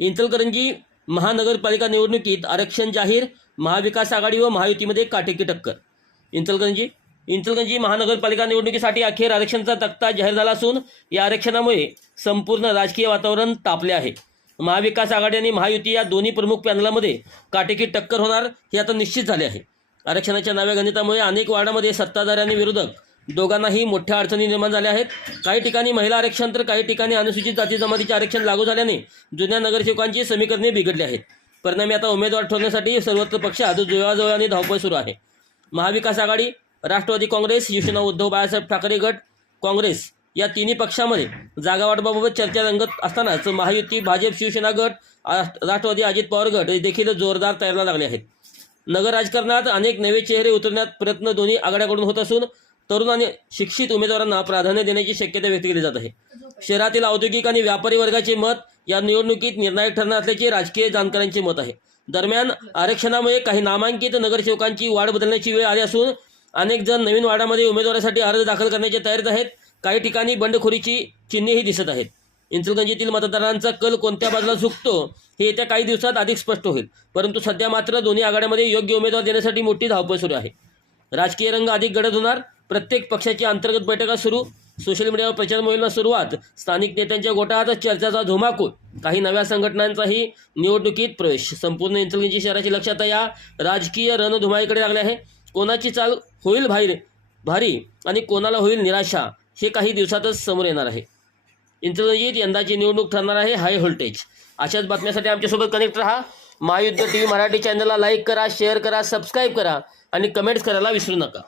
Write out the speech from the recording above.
इंचलकरंजी महानगरपालिका निवडणुकीत आरक्षण जाहीर महाविकास आघाडी व महायुतीमध्ये काटेकी टक्कर. इंचलकरंजी इंचलकरंजी महानगरपालिका निवडणुकीसाठी अखेर आरक्षणाचा तक्ता जाहीर झाला असून या आरक्षणामुळे संपूर्ण राजकीय वातावरण तापले आहे. महाविकास आघाडी आणि महायुती या दोन्ही प्रमुख पॅनलामध्ये काटेकी टक्कर होणार हे आता निश्चित झाले आहे. आरक्षणाच्या नव्या गणितामुळे अनेक वार्डामध्ये सत्ताधाऱ्यांनी विरोधक दोघांनाही मोठ्या अडचणी निर्माण झाल्या आहेत. काही ठिकाणी महिला आरक्षण तर काही ठिकाणी अनुसूचित जाती जमातीचे आरक्षण लागू झाल्याने जुन्या नगरसेवकांची समीकरणे बिघडली आहेत. परिणामी आता उमेदवार ठरवण्यासाठी सर्वत्र पक्षात जुळवाजुळव आणि धावपळ सुरू आहे. महाविकास आघाडी राष्ट्रवादी काँग्रेस शिवसेना उद्धव बाळासाहेब ठाकरे गट काँग्रेस या तिन्ही पक्षामध्ये जागावाटपाबाबत चर्चा रंगत असतानाच महायुती भाजप शिवसेना गट राष्ट्रवादी अजित पवार गट हे देखील जोरदार तयारला लागले आहेत. नगर राजकारणात अनेक नवे चेहरे उतरण्यात प्रयत्न दोन्ही आघाड्याकडून होत असून तरुण आणि शिक्षित उमेदवारांना प्राधान्य देण्याची शक्यता व्यक्त केली जात आहे. शहरातील औद्योगिक आणि व्यापारी वर्गाचे मत या निवडणुकीत निर्णायक ठरणार असल्याचे राजकीय जाणकारांचे मत आहे. दरम्यान आरक्षणामुळे काही नामांकित नगरसेवकांची वाढ बदलण्याची वेळ आली असून अनेक जण नवीन वार्डामध्ये उमेदवारासाठी अर्ज दाखल करण्याच्या तयारीत आहेत. काही ठिकाणी बंडखोरीची चिन्हेही दिसत आहेत. इंचलगंजीतील मतदारांचा कल कोणत्या बाजूला झुकतो हे येत्या काही दिवसात अधिक स्पष्ट होईल. परंतु सध्या मात्र दोन्ही आघाड्यामध्ये योग्य उमेदवार देण्यासाठी मोठी धावपळ सुरू आहे. राजकीय रंग अधिक गडद होणार. प्रत्येक पक्षाची अंतर्गत बैठका सुरू. सोशल मीडियावर प्रचार मोहिमेला सुरुवात. स्थानिक नेत्यांच्या गोटात चर्चाचा धुमाकूळ. काही नव्या संघटनांचाही निवडणुकीत प्रवेश. संपूर्ण इंचलगंजी शहराची लक्षात या. राजकीय रणधुमाईकडे लागले आहे. कोणाची चाल होईल भारी भारी आणि कोणाला होईल निराशा हे काही दिवसातच समोर येणार आहे. इंचलगंजीत यंदाची निवडणूक ठरणार आहे हाय व्होल्टेज. अशाच बातम्यासाठी आमच्यासोबत कनेक्ट राहा. महायुद्ध टी व्ही मराठी चॅनलला लाईक करा शेअर करा सबस्क्राईब करा आणि कमेंट्स करायला विसरू नका.